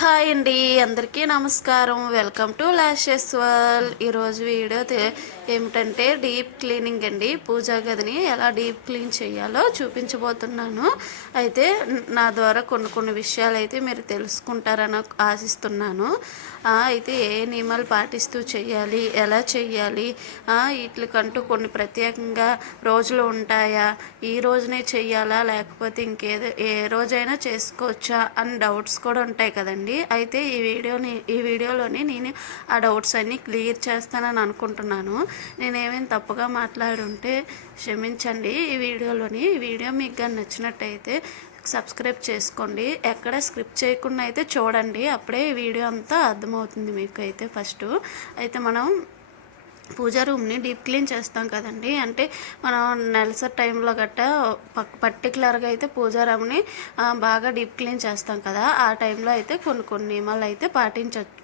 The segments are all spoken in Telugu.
హాయ్ అండి, అందరికీ నమస్కారం. Welcome to lashes world. ఈరోజు వీడియో ఏమిటంటే డీప్ క్లీనింగ్ అండి. పూజా గదిని ఎలా డీప్ క్లీన్ చేయాలో చూపించబోతున్నాను. అయితే నా ద్వారా కొన్ని విషయాలు అయితే మీరు తెలుసుకుంటారని ఆశిస్తున్నాను. అయితే ఏ నియమాలు పాటిస్తూ చేయాలి, ఎలా చేయాలి, వీటికంటూ కొన్ని ప్రత్యేకంగా రోజులు ఉంటాయా, ఈ రోజునే చెయ్యాలా లేకపోతే ఏ రోజైనా చేసుకోవచ్చా అని డౌట్స్ కూడా ఉంటాయి కదండి. అయితే ఈ వీడియోలోని నేను ఆ డౌట్స్ అన్నీ క్లియర్ చేస్తానని అనుకుంటున్నాను. నేనేమేమి తప్పుగా మాట్లాడుంటే క్షమించండి. ఈ వీడియో మీకు కానీ నచ్చినట్టయితే సబ్స్క్రైబ్ చేసుకోండి. ఎక్కడ స్క్రిప్ట్ చేయకుండా అయితే చూడండి, అప్పుడే ఈ వీడియో అంతా అర్థమవుతుంది మీకు. అయితే ఫస్ట్ అయితే మనం పూజా రూమ్ని డీప్ క్లీన్ చేస్తాం కదండి. అంటే మనం నెలసరి టైంలో గట్టా పర్టికులర్గా అయితే పూజా రూమ్ని బాగా డీప్ క్లీన్ చేస్తాం కదా. ఆ టైంలో అయితే కొన్ని నియమాలు అయితే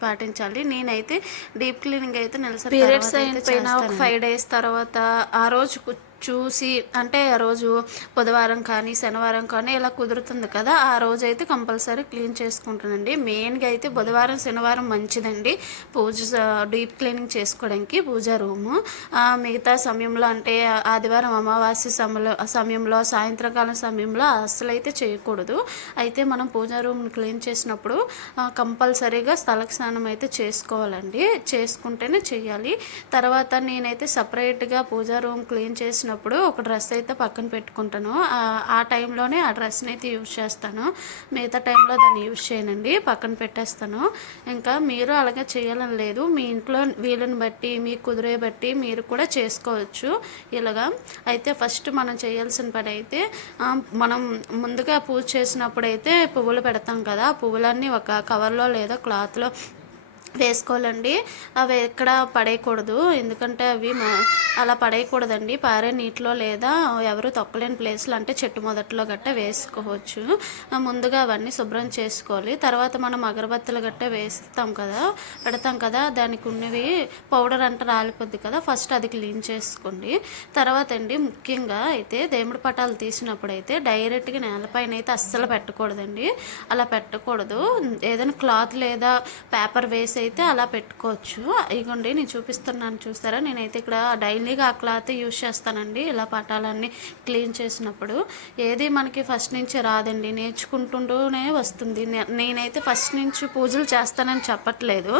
పాటించాలి. నేనైతే డీప్ క్లీనింగ్ అయితే నెలసరి పీరియడ్స్ అయిపోయిన ఒక 5 days తర్వాత ఆ రోజు చూసి, అంటే ఆ రోజు బుధవారం కానీ శనివారం కానీ ఇలా కుదురుతుంది కదా, ఆ రోజు అయితే కంపల్సరీ క్లీన్ చేసుకుంటానండి. మెయిన్గా అయితే బుధవారం శనివారం మంచిదండి పూజ డీప్ క్లీనింగ్ చేసుకోవడానికి పూజా రూము. మిగతా సమయంలో అంటే ఆదివారం అమావాస్య సమయంలో సాయంత్రకాలం సమయంలో అస్సలు అయితే చేయకూడదు. అయితే మనం పూజా రూమ్ని క్లీన్ చేసినప్పుడు కంపల్సరీగా స్థలక స్నానం అయితే చేసుకోవాలండి. చేసుకుంటేనే చేయాలి. తర్వాత నేనైతే సపరేట్గా పూజా రూమ్ క్లీన్ చేసిన ఒక డ్రెస్ అయితే పక్కన పెట్టుకుంటాను. ఆ టైంలోనే ఆ డ్రెస్ని అయితే యూజ్ చేస్తాను. మిగతా టైంలో దాన్ని యూజ్ చేయనండి, పక్కన పెట్టేస్తాను. ఇంకా మీరు అలాగే చేయాలని లేదు, మీ ఇంట్లో వీలుని బట్టి మీ కుదిరే బట్టి మీరు కూడా చేసుకోవచ్చు ఇలాగా. అయితే ఫస్ట్ మనం చేయాల్సిన పని అయితే మనం ముందుగా పూజ చేసినప్పుడు అయితే పువ్వులు పెడతాం కదా, ఆ పువ్వులన్నీ ఒక కవర్లో లేదా క్లాత్లో వేసుకోవాలండి. అవి ఎక్కడ పడేయకూడదు, ఎందుకంటే అవి అలా పడేయకూడదండి. పారే నీటిలో లేదా ఎవరు తొక్కలేని ప్లేస్లో అంటే చెట్టు మొదట్లో గట్ట వేసుకోవచ్చు. ముందుగా అవన్నీ శుభ్రం చేసుకోవాలి. తర్వాత మనం అగరబత్తులు గట్ట పెడతాం కదా, దానికి ఉన్నవి పౌడర్ అంటే రాలిపోద్ది కదా, ఫస్ట్ అది క్లీన్ చేసుకోండి. తర్వాత అండి ముఖ్యంగా అయితే దేవుడి పటాలు తీసినప్పుడు అయితే డైరెక్ట్గా నేలపైన అయితే అస్సలు పెట్టకూడదండి. అలా పెట్టకూడదు. ఏదైనా క్లాత్ లేదా పేపర్ వేసి అయితే అలా పెట్టుకోవచ్చు. ఇగోండి నేను చూపిస్తున్నాను, చూస్తారా. నేనైతే ఇక్కడ డైలీగా ఆ క్లాత్ యూజ్ చేస్తానండి ఇలా పటాలన్నీ క్లీన్ చేసినప్పుడు. ఏది మనకి ఫస్ట్ నుంచి రాదండి, నేర్చుకుంటూనే వస్తుంది. నేనైతే ఫస్ట్ నుంచి పూజలు చేస్తానని చెప్పట్లేదు,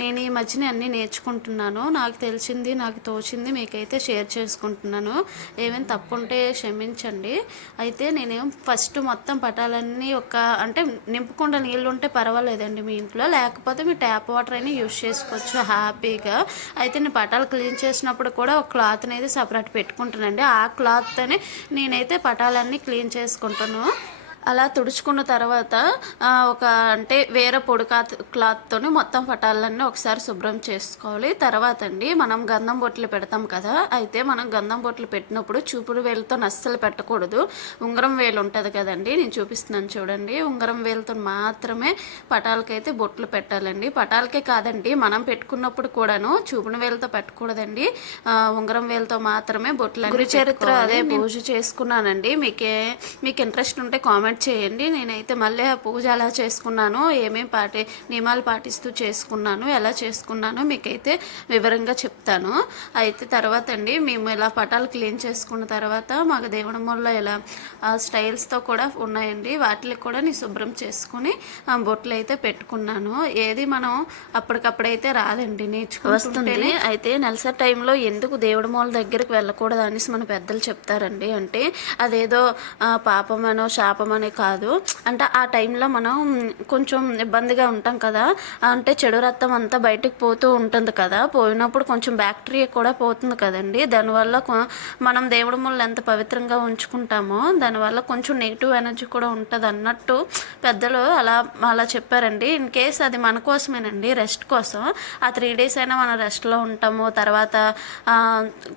నేను ఈ మధ్యన అన్నీ నేర్చుకుంటున్నాను. నాకు తెలిసింది నాకు తోచింది మీకైతే షేర్ చేసుకుంటున్నాను. ఏమైనా తప్పు ఉంటే క్షమించండి. అయితే నేనేం ఫస్ట్ మొత్తం పటాలన్నీ అంటే నింపుకుండా నీళ్ళు ఉంటే పర్వాలేదండి మీ ఇంట్లో, లేకపోతే మీ ట్యాప్ వాటర్ అయినా యూజ్ చేసుకోవచ్చు హ్యాపీగా. అయితే నేను పటాలు క్లీన్ చేసినప్పుడు కూడా ఒక క్లాత్ అనేది సపరేట్ పెట్టుకుంటానండి. ఆ క్లాత్తోనే నేనైతే పటాలన్నీ క్లీన్ చేసుకుంటాను. అలా తుడుచుకున్న తర్వాత అంటే వేరే పొడి క్లాత్తో మొత్తం పటాలన్నీ ఒకసారి శుభ్రం చేసుకోవాలి. తర్వాత అండి మనం గంధం బొట్లు పెడతాం కదా, అయితే మనం గంధం బొట్లు పెట్టినప్పుడు చూపుడు వేలుతో అస్సలు పెట్టకూడదు. ఉంగరం వేలు ఉంటుంది కదండి, నేను చూపిస్తున్నాను చూడండి. ఉంగరం వేలుతో మాత్రమే పటాలకైతే బొట్లు పెట్టాలండి. పటాలకే కాదండి, మనం పెట్టుకున్నప్పుడు కూడాను చూపుడు వేలుతో పెట్టకూడదండి, ఉంగరం వేలుతో మాత్రమే బొట్లు. గురు చరిత్ర అదే పూజ చేసుకున్నానండి. మీకు ఇంట్రెస్ట్ ఉంటే కామెంట్ చేయండి. నేనైతే మళ్ళీ ఆ పూజ ఎలా చేసుకున్నాను, నియమాలు పాటిస్తూ చేసుకున్నాను, ఎలా చేసుకున్నానో మీకైతే వివరంగా చెప్తాను. అయితే తర్వాత అండి మేము ఇలా పటాలు క్లీన్ చేసుకున్న తర్వాత మాకు దేవుడి మూలలో ఇలా స్టైల్స్తో కూడా ఉన్నాయండి, వాటికి కూడా నేను శుభ్రం చేసుకుని బొట్లు అయితే పెట్టుకున్నాను. ఏది మనం అప్పటికప్పుడైతే రాదండి, నేర్చుకుంటుంది. అయితే నెలసరి టైంలో ఎందుకు దేవుడి మూల దగ్గరికి వెళ్ళకూడదు అనేసి మన పెద్దలు చెప్తారండి. అంటే అదేదో పాపమనో శాపమనో కాదు, అంటే ఆ టైంలో మనం కొంచెం ఇబ్బందిగా ఉంటాం కదా, అంటే చెడు రక్తం అంతా బయటకు పోతూ ఉంటుంది కదా, పోయినప్పుడు కొంచెం బ్యాక్టీరియా కూడా పోతుంది కదండి. దానివల్ల మనం దేవుడి మూలను ఎంత పవిత్రంగా ఉంచుకుంటామో దానివల్ల కొంచెం నెగిటివ్ ఎనర్జీ కూడా ఉంటుంది అన్నట్టు పెద్దలు అలా చెప్పారండి. ఇన్ కేస్ అది మన కోసమేనండి, రెస్ట్ కోసం. ఆ 3 days అయినా మనం రెస్ట్లో ఉంటాము, తర్వాత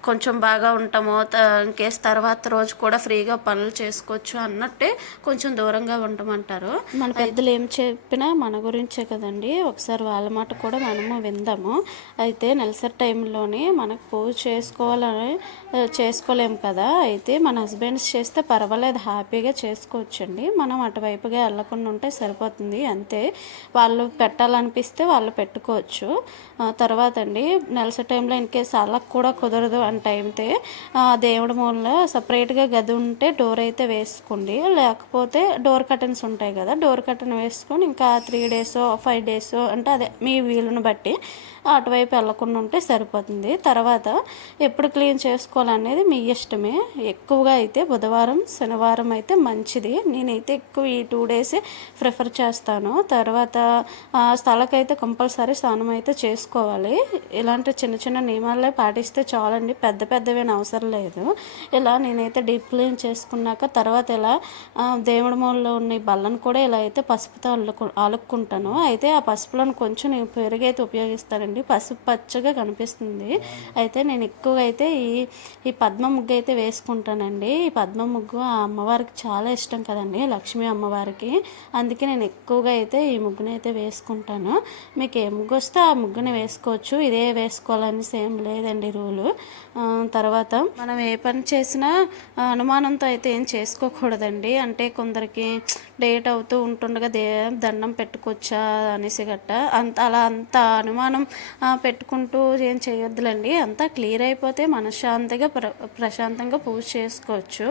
కొంచెం బాగా ఉంటాము. ఇన్ కేస్ తర్వాత రోజు కూడా ఫ్రీగా పనులు చేసుకోవచ్చు అన్నట్టే కొంచెం దూరంగా ఉండమంటారు. మన పెద్దలు ఏం చెప్పినా మన గురించే కదండి, ఒకసారి వాళ్ళ మాట కూడా మనము విందాము. అయితే నెలసరి టైంలోని మనకు పూజ చేసుకోలేము కదా, అయితే మన హస్బెండ్స్ చేస్తే పర్వాలేదు, హ్యాపీగా చేసుకోవచ్చండి. మనం అటువైపుగా వెళ్ళకుండా ఉంటే సరిపోతుంది అంతే. వాళ్ళు పెట్టాలనిపిస్తే వాళ్ళు పెట్టుకోవచ్చు. తర్వాత అండి నెలసరి టైంలో ఇన్ కేసు వాళ్ళకు కూడా కుదరదు అంటే అయితే దేవుడి మూల సపరేట్గా గది ఉంటే డోర్ అయితే వేసుకోండి, లేకపోతే డోర్ కర్టన్స్ ఉంటాయి కదా, డోర్ కర్టన్ వేసుకొని ఇంకా 3 days 5 days అంటే అదే మీ వీలుని బట్టి అటువైపు వెళ్ళకుండా ఉంటే సరిపోతుంది. తర్వాత ఎప్పుడు క్లీన్ చేసుకోవాలనేది మీ ఇష్టమే. ఎక్కువగా అయితే బుధవారం శనివారం అయితే మంచిది. నేనైతే ఎక్కువ ఈ 2 days ప్రిఫర్ చేస్తాను. తర్వాత స్థలకైతే కంపల్సరీ స్నానం అయితే చేసుకోవాలి. ఇలాంటి చిన్న చిన్న నియమాలే పాటిస్తే చాలండి, పెద్ద పెద్దవేం అవసరం లేదు. ఇలా నేనైతే డీప్ క్లీన్ చేసుకున్నాక తర్వాత ఇలా దేవుడి మూలలో ఉన్న ఈ బల్లను కూడా ఇలా అయితే పసుపుతో అలుక్కుంటాను. అయితే ఆ పసుపులను కొంచెం నేను పెరుగైతే ఉపయోగిస్తానండి, పసుపు పచ్చగా కనిపిస్తుంది. అయితే నేను ఎక్కువగా అయితే ఈ పద్మ ముగ్గు అయితే వేసుకుంటానండి. ఈ పద్మ ముగ్గు ఆ అమ్మవారికి చాలా ఇష్టం కదండి, లక్ష్మీ అమ్మవారికి. అందుకే నేను ఎక్కువగా అయితే ఈ ముగ్గుని అయితే వేసుకుంటాను. మీకు ఏ ముగ్గు వస్తే ఆ ముగ్గుని వేసుకోవచ్చు, ఇదే వేసుకోవాలని సేమ్ లేదండి రూలు. తర్వాత మనం ఏ పని చేసినా అనుమానంతో అయితే ఏం చేసుకోకూడదండి. అంటే కొందరికి డేట్ అవుతూ ఉంటుండగా దండం పెట్టుకోవచ్చా అనేసి గట్ట అంత అనుమానం పెట్టుకుంటూ ఏం చేయొద్దులండి. అంతా క్లియర్ అయిపోతే మనశ్శాంతిగా ప్రశాంతంగా పూజ చేసుకోవచ్చు.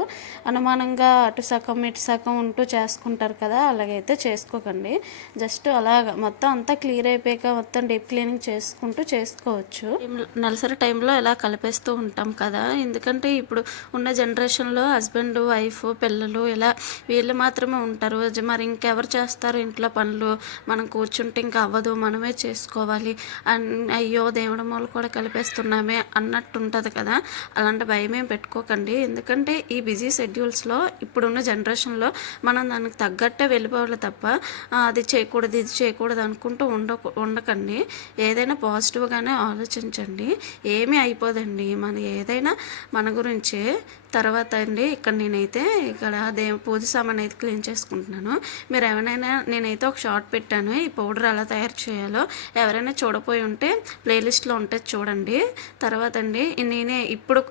అనుమానంగా అటు సగం ఇటు సగం ఉంటూ చేసుకుంటారు కదా, అలాగైతే చేసుకోకండి. జస్ట్ అలాగ మొత్తం అంతా క్లియర్ అయిపోయాక మొత్తం డీప్ క్లీనింగ్ చేసుకుంటూ చేసుకోవచ్చు. నెలసరి టైంలో ఇలా కలిపేస్తూ ఉంటాం కదా, ఎందుకంటే ఇప్పుడు ఉన్న జనరేషన్లో హస్బెండ్ వైఫ్ పిల్లలు ఇలా వీళ్ళు మాత్రమే ఉంటారు. మరి ఇంకెవరు చేస్తారు ఇంట్లో పనులు, మనం కూర్చుంటే ఇంకా అవ్వదు, మనమే చేసుకోవాలి అయ్యో దేవుడి మూల కూడా కలిపేస్తున్నామే అన్నట్టు ఉంటుంది కదా. అలాంటి భయం ఏం పెట్టుకోకండి, ఎందుకంటే ఈ బిజీ షెడ్యూల్స్లో ఇప్పుడున్న జనరేషన్లో మనం దానికి తగ్గట్టే వెళ్ళిపోవాలి తప్ప అది చేయకూడదు ఇది చేయకూడదు అనుకుంటూ ఉండకండి. ఏదైనా పాజిటివ్గానే ఆలోచించండి, ఏమీ అయిపోదండి. ఏదైనా మన గురించే. తర్వాత అండి ఇక్కడ నేనైతే పూజ సామాన్ అయితే క్లీన్ చేసుకుంటున్నాను. మీరు ఎవరైనా నేనైతే ఒక షార్ట్ పెట్టాను ఈ పౌడర్ ఎలా తయారు చేయాలో, ఎవరైనా చూడపోయి ఉంటే ప్లేలిస్ట్లో ఉంటుంది చూడండి. తర్వాత అండి నేనే ఇప్పుడు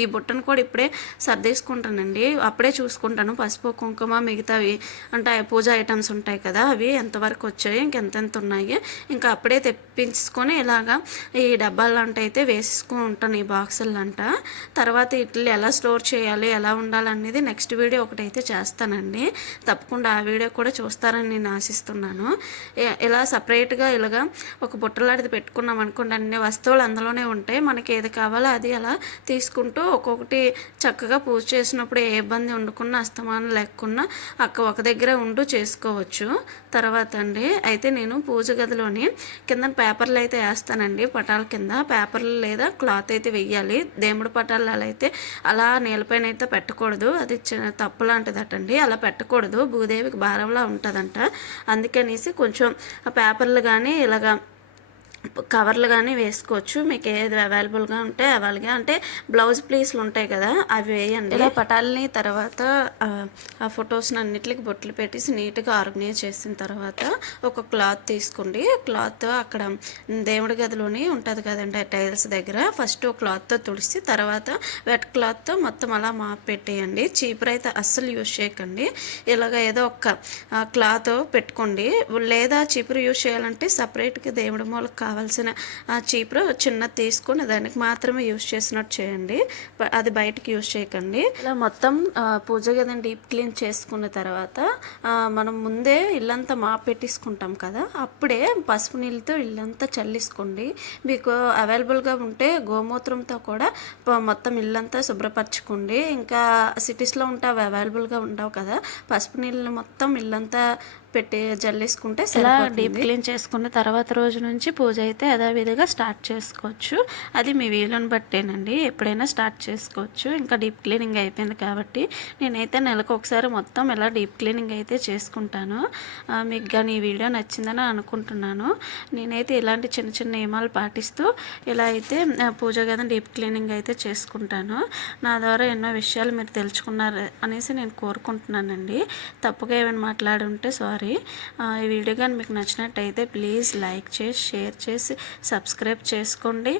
ఈ బుట్టను కూడా ఇప్పుడే సర్దేసుకుంటానండి, అప్పుడే చూసుకుంటాను పసుపు కుంకుమ మిగతావి అంటే పూజ ఐటమ్స్ ఉంటాయి కదా, అవి ఎంతవరకు వచ్చాయి ఇంకెంతెంత ఉన్నాయి ఇంకా అప్పుడే తెప్పించుకొని ఇలాగా ఈ డబ్బాలంట అయితే వేసుకుని ఉంటాను ఈ బాక్సులంట. తర్వాత ఇట్లా ఎలా స్టోర్ చేయాలి ఎలా ఉండాలనేది నెక్స్ట్ వీడియో ఒకటైతే చేస్తానండి, తప్పకుండా ఆ వీడియో కూడా చూస్తారని నేను ఆశిస్తున్నాను. ఇలా సపరేట్గా ఇలాగా ఒక బుట్టలాంటిది పెట్టుకున్నాం అనుకోండి, అన్ని వస్తువులు అందులోనే ఉంటాయి, మనకి ఏది కావాలో అది అలా తీసుకుంటూ ఒక్కొక్కటి చక్కగా పూజ చేసినప్పుడు ఏ ఇబ్బంది ఉండకుండా అస్తమానం లేకుండా ఒక దగ్గర ఉంటూ చేసుకోవచ్చు. తర్వాత అండి అయితే నేను పూజ గదిలోని కింద పేపర్లు అయితే వేస్తానండి, పటాల కింద పేపర్లు లేదా క్లాత్ అయితే వెయ్యాలి. దేవుడి పటాలు అలా అయితే అలా నేలపైన అయితే పెట్టకూడదు, అది తప్పు లాంటిదటండి, అలా పెట్టకూడదు, భూదేవికి భారంలా ఉంటుందంట. అందుకనేసి కొంచెం ఆ పేపర్లు కానీ ఇలాగా కవర్లు కానీ వేసుకోవచ్చు, మీకు ఏది అవైలబుల్గా ఉంటే అవైలబుల్గా అంటే బ్లౌజ్ పీస్లు ఉంటాయి కదా అవి వేయండి. ఇలా పటాలని తర్వాత ఆ ఫొటోస్ని అన్నిటికి బొట్లు పెట్టేసి నీట్గా ఆర్గనైజ్ చేసిన తర్వాత ఒక క్లాత్ తీసుకోండి. క్లాత్ అక్కడ దేవుడి గదిలోని ఉంటుంది కదండి టైల్స్ దగ్గర, ఫస్ట్ క్లాత్తో తుడిసి తర్వాత వెట్ క్లాత్తో మొత్తం అలా మాప్ పెట్టేయండి. చీపురు అయితే అస్సలు యూజ్ చేయకండి, ఇలాగ ఏదో ఒక క్లాత్ పెట్టుకోండి. లేదా చీపురు యూజ్ చేయాలంటే సపరేట్గా దేవుడి మూలకు కావాల్సిన చీపురు చిన్నది తీసుకొని దానికి మాత్రమే యూజ్ చేసినట్టు చేయండి, అది బయటకు యూజ్ చేయకండి. ఇలా మొత్తం పూజ గదిని డీప్ క్లీన్ చేసుకున్న తర్వాత మనం ముందే ఇల్లంతా పెట్టేసుకుంటాం కదా, అప్పుడే పసుపు నీళ్ళతో ఇల్లంతా చల్లేసుకోండి. మీకు అవైలబుల్గా ఉంటే గోమూత్రంతో కూడా మొత్తం ఇల్లంతా శుభ్రపరచుకోండి. ఇంకా సిటీస్లో ఉంటే అవి అవైలబుల్గా ఉండవు కదా, పసుపు నీళ్ళు మొత్తం ఇల్లంతా జల్లేసుకుంటే ఇలా డీప్ క్లీన్ చేసుకున్న తర్వాత రోజు నుంచి పూజ అయితే యథావిధిగా స్టార్ట్ చేసుకోవచ్చు. అది మీ వీలుని బట్టేనండి, ఎప్పుడైనా స్టార్ట్ చేసుకోవచ్చు. ఇంకా డీప్ క్లీనింగ్ అయిపోయింది కాబట్టి నేనైతే నెలకు ఒకసారి మొత్తం ఇలా డీప్ క్లీనింగ్ అయితే చేసుకుంటాను. మీకు కానీ ఈ వీడియో నచ్చిందని అనుకుంటున్నాను. నేనైతే ఇలాంటి చిన్న చిన్న నియమాలు పాటిస్తూ ఇలా అయితే పూజ గదిని డీప్ క్లీనింగ్ అయితే చేసుకుంటాను. నా ద్వారా ఎన్నో విషయాలు మీరు తెలుసుకున్నారు అనేసి నేను కోరుకుంటున్నానండి. తప్పుగా ఏమైనా మాట్లాడి ఉంటే సారీ. ఈ వీడియో కానీ మీకు నచ్చినట్టయితే ప్లీజ్ లైక్ చేసి, షేర్ చేసి, సబ్స్క్రైబ్ చేసుకోండి.